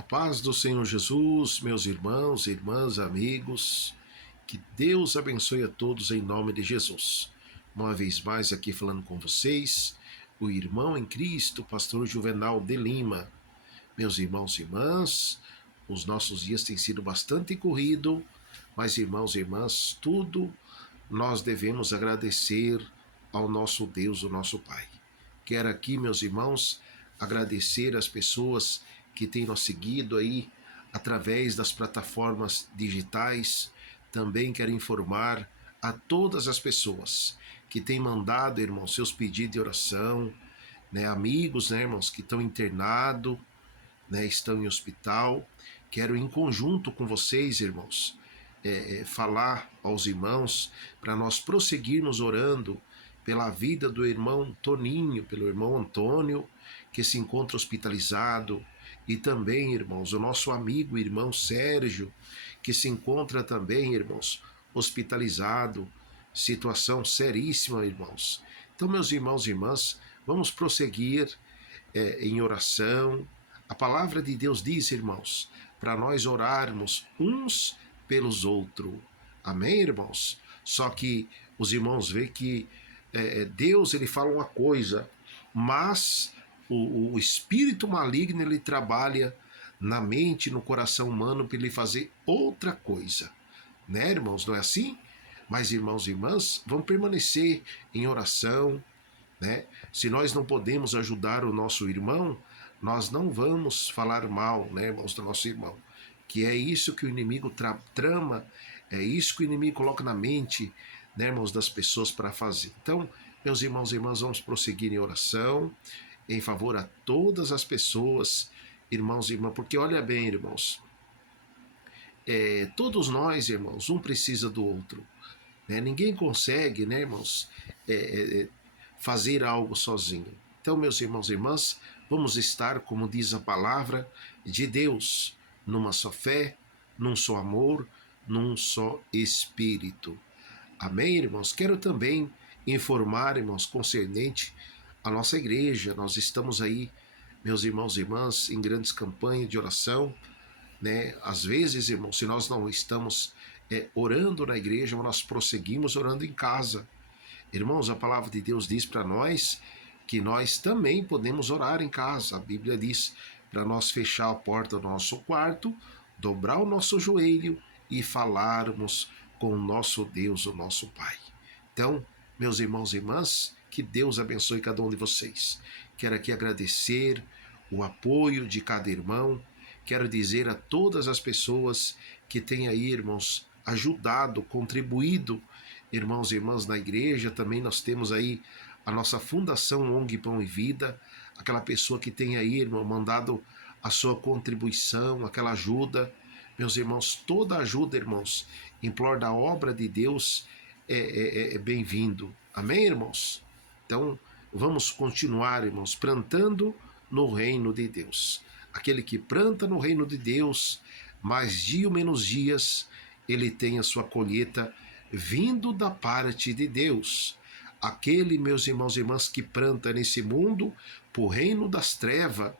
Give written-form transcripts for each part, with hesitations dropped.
A paz do Senhor Jesus, meus irmãos, irmãs, amigos, que Deus abençoe a todos em nome de Jesus. Uma vez mais aqui falando com vocês, o irmão em Cristo, pastor Juvenal de Lima. Meus irmãos e irmãs, os nossos dias têm sido bastante corridos, mas irmãos e irmãs, tudo nós devemos agradecer ao nosso Deus, o nosso Pai. Quero aqui, meus irmãos, agradecer as pessoas que têm nos seguido aí através das plataformas digitais. Também quero informar a todas as pessoas que têm mandado, irmãos, seus pedidos de oração, amigos, irmãos, que estão internados, estão em hospital. Quero, em conjunto com vocês, irmãos, falar aos irmãos para nós prosseguirmos orando pela vida do irmão Toninho, pelo irmão Antônio, que se encontra hospitalizado, e também, irmãos, o nosso amigo irmão Sérgio, que se encontra também, irmãos, hospitalizado, situação seríssima, irmãos. Então, meus irmãos e irmãs, vamos prosseguir em oração. A palavra de Deus diz, irmãos, para nós orarmos uns pelos outros. Amém, irmãos? Só que os irmãos veem que Deus, ele fala uma coisa, mas o espírito maligno, ele trabalha na mente, no coração humano, para ele fazer outra coisa. Né, irmãos? Não é assim? Mas, irmãos e irmãs, vamos permanecer em oração, né? Se nós não podemos ajudar o nosso irmão, nós não vamos falar mal, né, irmãos, do nosso irmão. Que é isso que o inimigo trama, é isso que o inimigo coloca na mente, né, irmãos, das pessoas para fazer. Então, meus irmãos e irmãs, vamos prosseguir em oração, em favor a todas as pessoas, irmãos e irmãs, porque olha bem, irmãos, todos nós, irmãos, um precisa do outro. Né? Ninguém consegue, né, irmãos, fazer algo sozinho. Então, meus irmãos e irmãs, vamos estar, como diz a palavra de Deus, numa só fé, num só amor, num só espírito. Amém, irmãos? Quero também informar, irmãos, concernente à nossa igreja. Nós estamos aí, meus irmãos e irmãs, em grandes campanhas de oração, né? Às vezes, irmãos, se nós não estamos orando na igreja, nós prosseguimos orando em casa. Irmãos, a palavra de Deus diz para nós que nós também podemos orar em casa. A Bíblia diz para nós fechar a porta do nosso quarto, dobrar o nosso joelho e falarmos com o nosso Deus, o nosso Pai. Então, meus irmãos e irmãs, que Deus abençoe cada um de vocês. Quero aqui agradecer o apoio de cada irmão. Quero dizer a todas as pessoas que têm aí, irmãos, ajudado, contribuído, irmãos e irmãs na igreja. Também nós temos aí a nossa Fundação ONG Pão e Vida, aquela pessoa que tem aí, irmão, mandado a sua contribuição, aquela ajuda. Meus irmãos, toda ajuda, irmãos, em prol da obra de Deus é bem-vindo. Amém, irmãos? Então, vamos continuar, irmãos, plantando no reino de Deus. Aquele que planta no reino de Deus, mais dia ou menos dias, ele tem a sua colheita vindo da parte de Deus. Aquele, meus irmãos e irmãs, que planta nesse mundo, pro reino das trevas,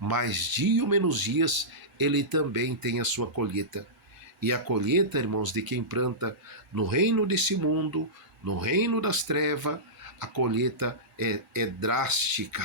mais dia ou menos dias, ele também tem a sua colheita. E a colheita, irmãos, de quem planta no reino desse mundo, no reino das trevas, a colheita é drástica.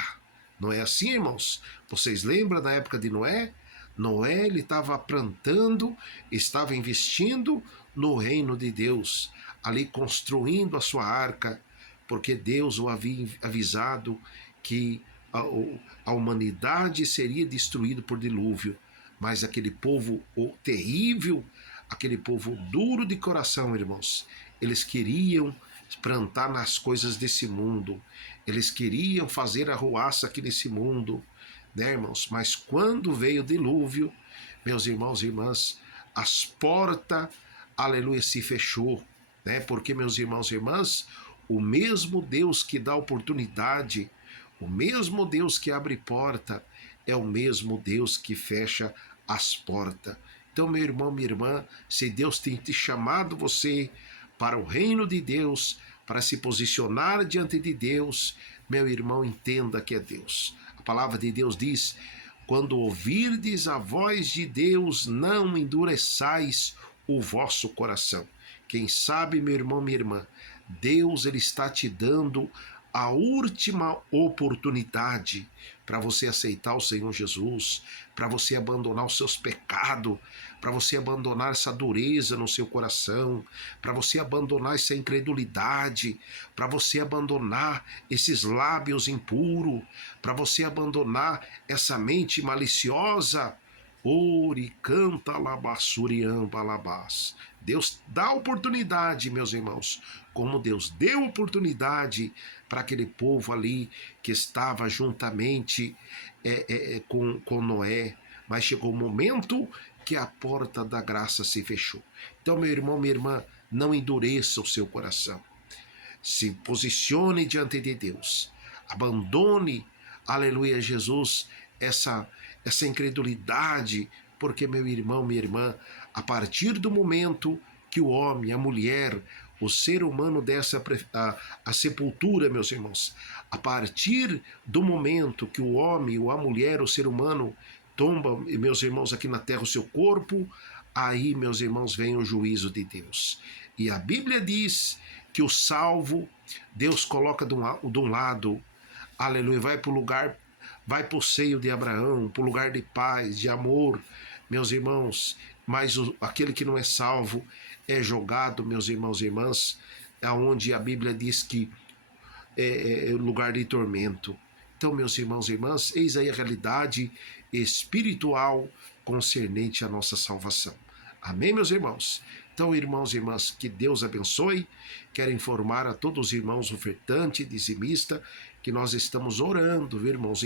Não é assim, irmãos? Vocês lembram da época de Noé? Noé, ele estava plantando, estava investindo no reino de Deus, ali construindo a sua arca, porque Deus o havia avisado que a humanidade seria destruída por dilúvio. Mas aquele povo terrível, aquele povo duro de coração, irmãos, eles queriam plantar nas coisas desse mundo, eles queriam fazer arruaça aqui nesse mundo, né, irmãos? Mas quando veio o dilúvio, meus irmãos e irmãs, as portas, aleluia, se fechou, né? Porque, meus irmãos e irmãs, o mesmo Deus que dá oportunidade, o mesmo Deus que abre porta, é o mesmo Deus que fecha as portas. Então, meu irmão, minha irmã, se Deus tem te chamado você para o reino de Deus, para se posicionar diante de Deus, meu irmão, entenda que é Deus. A palavra de Deus diz: quando ouvirdes a voz de Deus, não endureçais o vosso coração. Quem sabe, meu irmão, minha irmã, Deus ele está te dando a última oportunidade para você aceitar o Senhor Jesus, para você abandonar os seus pecados, para você abandonar essa dureza no seu coração, para você abandonar essa incredulidade, para você abandonar esses lábios impuros, para você abandonar essa mente maliciosa. Ori canta labassuriam balabás. Deus dá oportunidade, meus irmãos, como Deus deu oportunidade para aquele povo ali que estava juntamente com Noé, mas chegou o momento que a porta da graça se fechou. Então, meu irmão, minha irmã, não endureça o seu coração. Se posicione diante de Deus. Abandone, aleluia, Jesus, essa incredulidade, porque, meu irmão, minha irmã, a partir do momento que o homem, a mulher, o ser humano desce a sepultura, meus irmãos, a partir do momento que o homem, ou a mulher, o ser humano, tomba, meus irmãos, aqui na terra o seu corpo, aí, meus irmãos, vem o juízo de Deus. E a Bíblia diz que o salvo, Deus coloca de um lado, aleluia, vai para o lugar, vai para o seio de Abraão, para o lugar de paz, de amor, meus irmãos, mas aquele que não é salvo é jogado, meus irmãos e irmãs, aonde a Bíblia diz que é lugar de tormento. Então, meus irmãos e irmãs, eis aí a realidade espiritual concernente à nossa salvação. Amém, meus irmãos? Então, irmãos e irmãs, que Deus abençoe. Quero informar a todos os irmãos ofertantes, dizimistas, que nós estamos orando, viu, irmãos,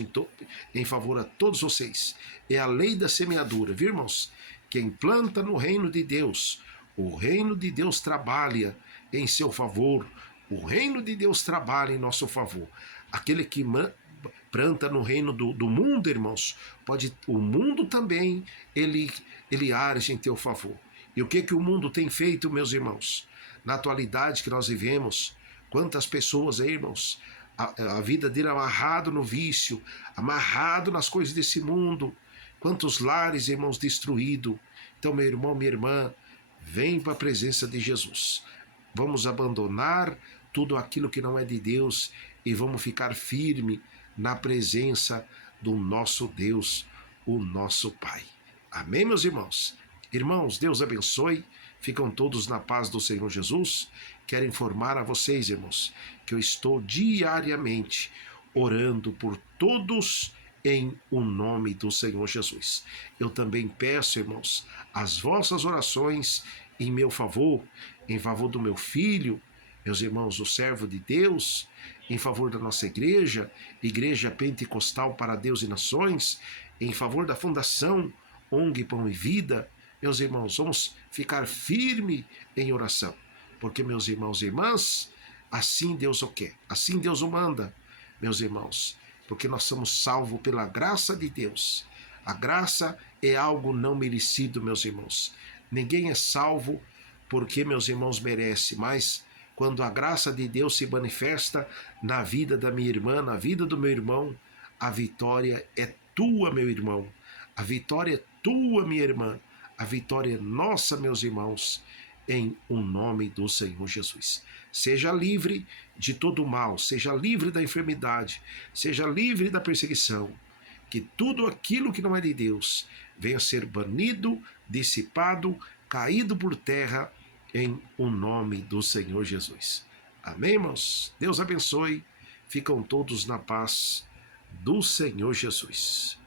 em favor a todos vocês. É a lei da semeadura, viu, irmãos? Quem planta no reino de Deus, o reino de Deus trabalha em seu favor. O reino de Deus trabalha em nosso favor. Aquele que planta no reino do mundo, irmãos, o mundo também, ele age em teu favor. E o que o mundo tem feito, meus irmãos? Na atualidade que nós vivemos, quantas pessoas aí, irmãos, a vida dele amarrado no vício, amarrado nas coisas desse mundo, quantos lares, irmãos, destruídos. Então, meu irmão, minha irmã, vem para a presença de Jesus. Vamos abandonar tudo aquilo que não é de Deus e vamos ficar firme na presença do nosso Deus, o nosso Pai. Amém, meus irmãos? Irmãos, Deus abençoe. Ficam todos na paz do Senhor Jesus. Quero informar a vocês, irmãos, que eu estou diariamente orando por todos em o nome do Senhor Jesus. Eu também peço, irmãos, as vossas orações em meu favor, em favor do meu filho, meus irmãos, o servo de Deus, em favor da nossa igreja, Igreja Pentecostal para Deus e Nações, em favor da Fundação ONG Pão e Vida. Meus irmãos, vamos ficar firme em oração, porque, meus irmãos e irmãs, assim Deus o quer, assim Deus o manda, meus irmãos, porque nós somos salvos pela graça de Deus. A graça é algo não merecido, meus irmãos. Ninguém é salvo porque, meus irmãos, merece, mas quando a graça de Deus se manifesta na vida da minha irmã, na vida do meu irmão, a vitória é tua, meu irmão. A vitória é tua, minha irmã. A vitória é nossa, meus irmãos, em o nome do Senhor Jesus. Seja livre de todo o mal, seja livre da enfermidade, seja livre da perseguição. Que tudo aquilo que não é de Deus venha a ser banido, dissipado, caído por terra, em o nome do Senhor Jesus. Amém, irmãos? Deus abençoe. Ficam todos na paz do Senhor Jesus.